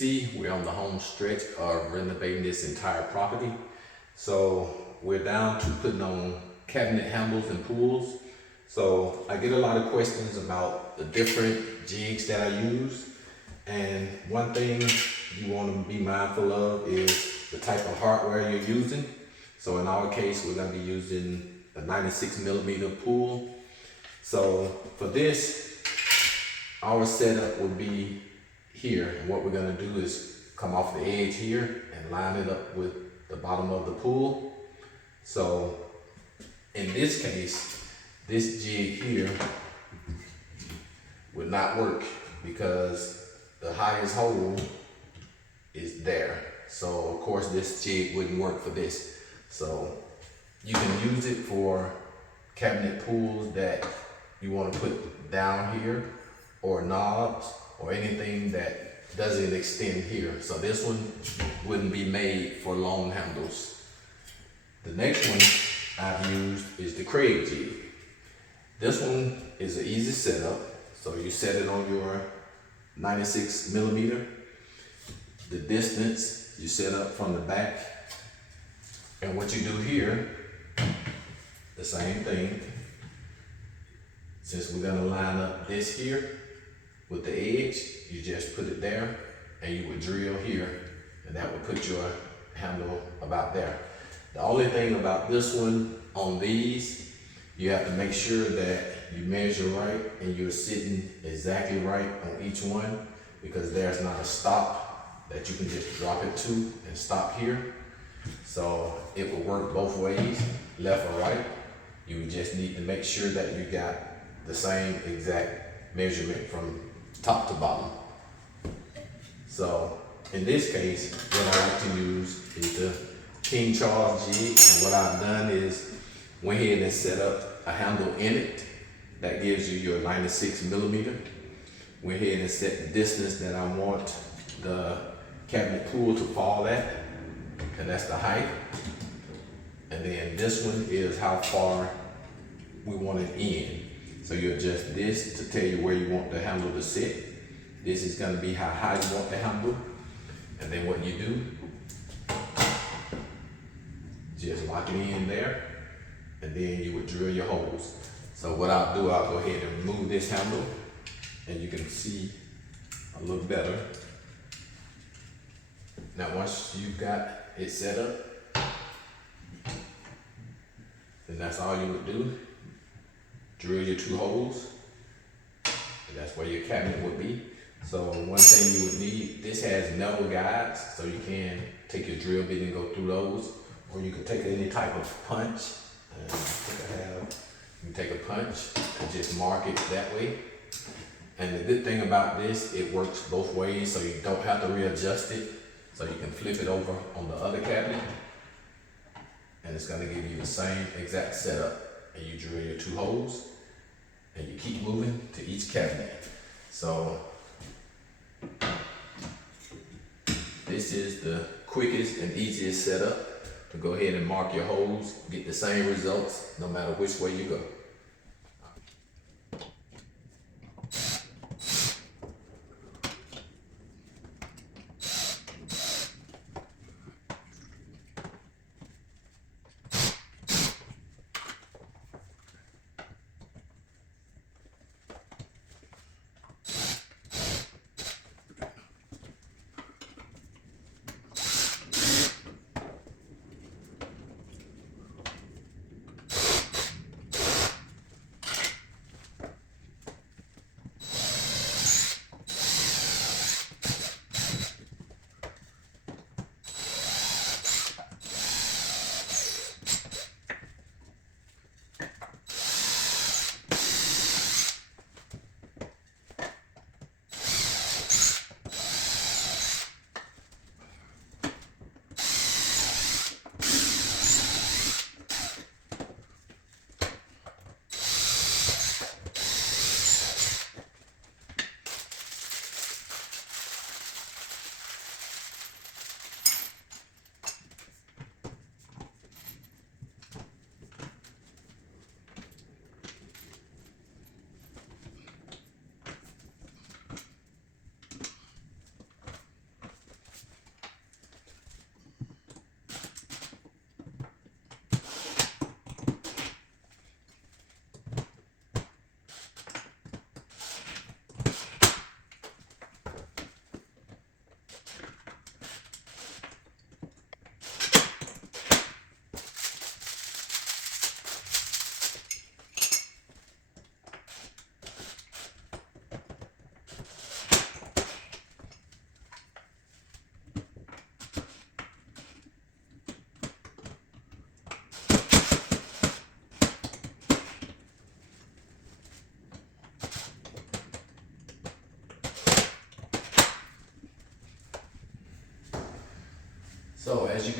see, we're on the home stretch of renovating this entire property. So we're down to putting on cabinet handles and pulls. So I get a lot of questions about the different jigs that I use. And one thing you want to be mindful of is the type of hardware you're using. So in our case, we're going to be using a 96mm pull. So for this, our setup would be here. And what we're going to do is come off the edge here and line it up with the bottom of the pull. So in this case, this jig here would not work because the highest hole is there. So of course this jig wouldn't work for this. So you can use it for cabinet pulls that you want to put down here, or knobs, or anything that doesn't extend here. So this one wouldn't be made for long handles. The next one I've used is the Craig jig. This one is an easy setup. So you set it on your 96mm. The distance you set up from the back. And what you do here, the same thing. Since we're gonna line up this here with the edge, you just put it there and you would drill here, and that would put your handle about there. The only thing about this one on these, you have to make sure that you measure right and you're sitting exactly right on each one, because there's not a stop that you can just drop it to and stop here. So it will work both ways, left or right. You just need to make sure that you got the same exact measurement from top to bottom. So in this case, what I like to use is the King Charles jig, and what I've done is went ahead and set up a handle in it that gives you your 96mm. Went ahead and set the distance that I want the cabinet pull to fall at, and that's the height. And then this one is how far we want it in. So you adjust this to tell you where you want the handle to sit. This is going to be how high you want the handle. And then what you do, just lock it in there, and then you would drill your holes. So what I'll do, I'll go ahead and remove this handle, and you can see a little better. Now once you've got it set up, then that's all you would do. Drill your 2 holes, and that's where your cabinet would be. So one thing you would need, this has metal guides, so you can take your drill bit and go through those, or you can take any type of punch. And I think I have, you can take a punch and just mark it that way. And the good thing about this, it works both ways, so you don't have to readjust it. So you can flip it over on the other cabinet, and it's gonna give you the same exact setup. And you drill your 2 holes, and you keep moving to each cabinet. So this is the quickest and easiest setup to go ahead and mark your holes, get the same results no matter which way you go.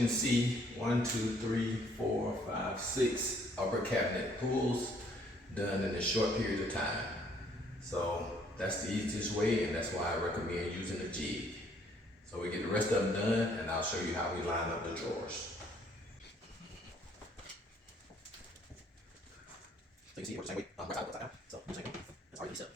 can see, 1, 2, 3, 4, 5, 6 upper cabinet pulls done in a short period of time. So that's the easiest way, and that's why I recommend using a jig. So we get the rest of them done, and I'll show you how we line up the drawers. So you can see we're the same way, right side upside down. So the same thing. That's already set.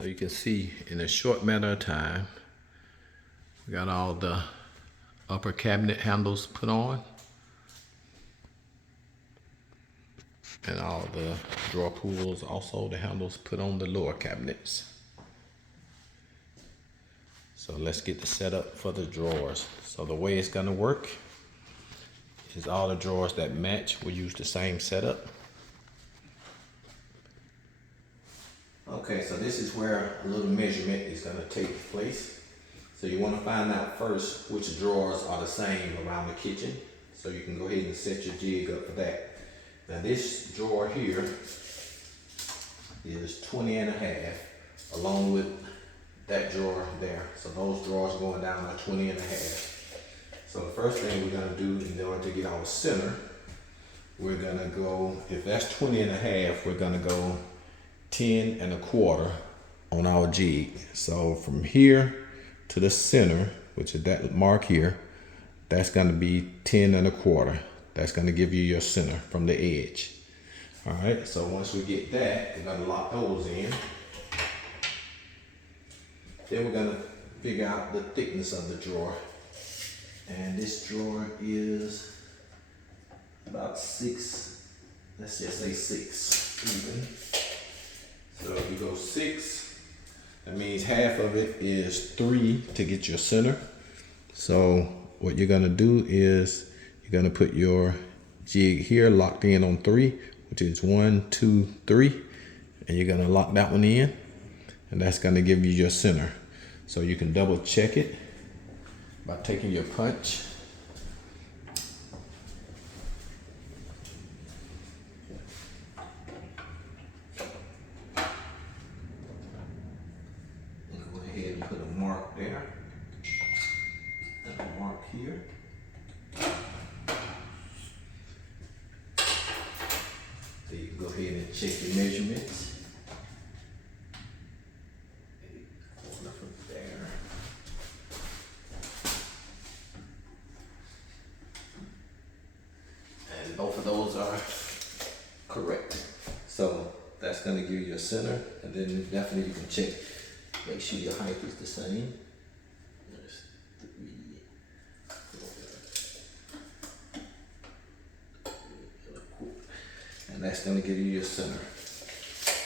So you can see in a short matter of time, we got all the upper cabinet handles put on. And all the drawer pulls, also the handles put on the lower cabinets. So let's get the setup for the drawers. So the way it's gonna work is all the drawers that match will use the same setup. Okay, so this is where a little measurement is gonna take place. So you wanna find out first which drawers are the same around the kitchen. So you can go ahead and set your jig up for that. Now this drawer here is 20 and a half, along with that drawer there. So those drawers going down are 20 and a half. So the first thing we're gonna do in order to get our center, we're gonna go, if that's 20 and a half, we're gonna go 10 and a quarter on our jig. So from here to the center, which is that mark here, that's gonna be 10 1/4. That's gonna give you your center from the edge. All right, so once we get that, we're gonna lock those in. Then we're gonna figure out the thickness of the drawer. And this drawer is about 6, let's just say 6 even. So if you go 6, that means half of it is 3 to get your center. So what you're gonna do is you're gonna put your jig here locked in on 3, which is 1, 2, 3, and you're gonna lock that one in, and that's gonna give you your center. So you can double check it by taking your punch. And go ahead and put a mark there and a mark here. So you can go ahead and check your measurements. Corner from there. And both of those are correct. So that's going to give you a center, and then definitely you can check, make sure your height is the same. There's 3, and that's going to give you your center.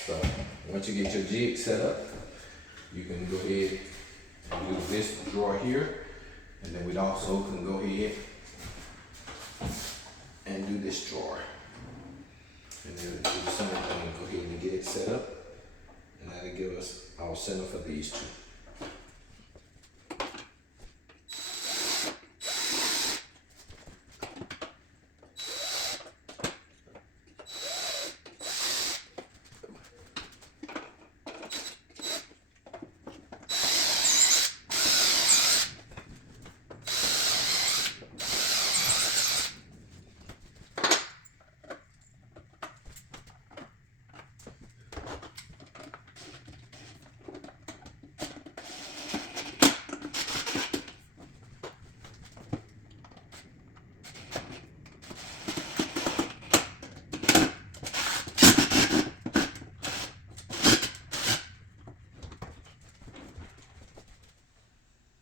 So once you get your jig set up, you can go ahead and do this drawer here, and then we also can go ahead and do this drawer. And then do the same thing, go ahead and get it set up, and that'll give us our center for these two.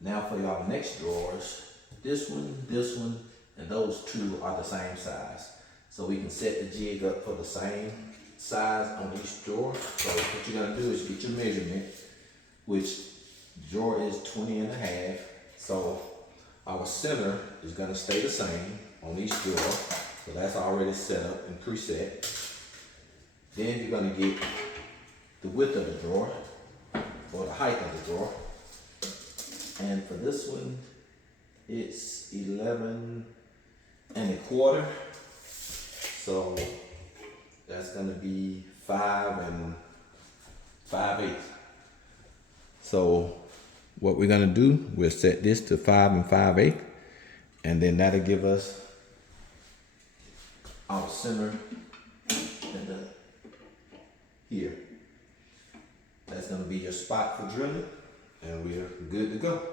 Now for y'all next drawers, this one, and those two are the same size. So we can set the jig up for the same size on each drawer. So what you're gonna do is get your measurement, which drawer is 20 1/2. So our center is gonna stay the same on each drawer. So that's already set up and preset. Then you're gonna get the width of the drawer, or the height of the drawer. And for this one, it's 11 1/4. So that's gonna be 5 5/8. So what we're gonna do, we'll set this to 5 5/8, and then that'll give us our center and here. That's gonna be your spot for drilling, and we're good to go.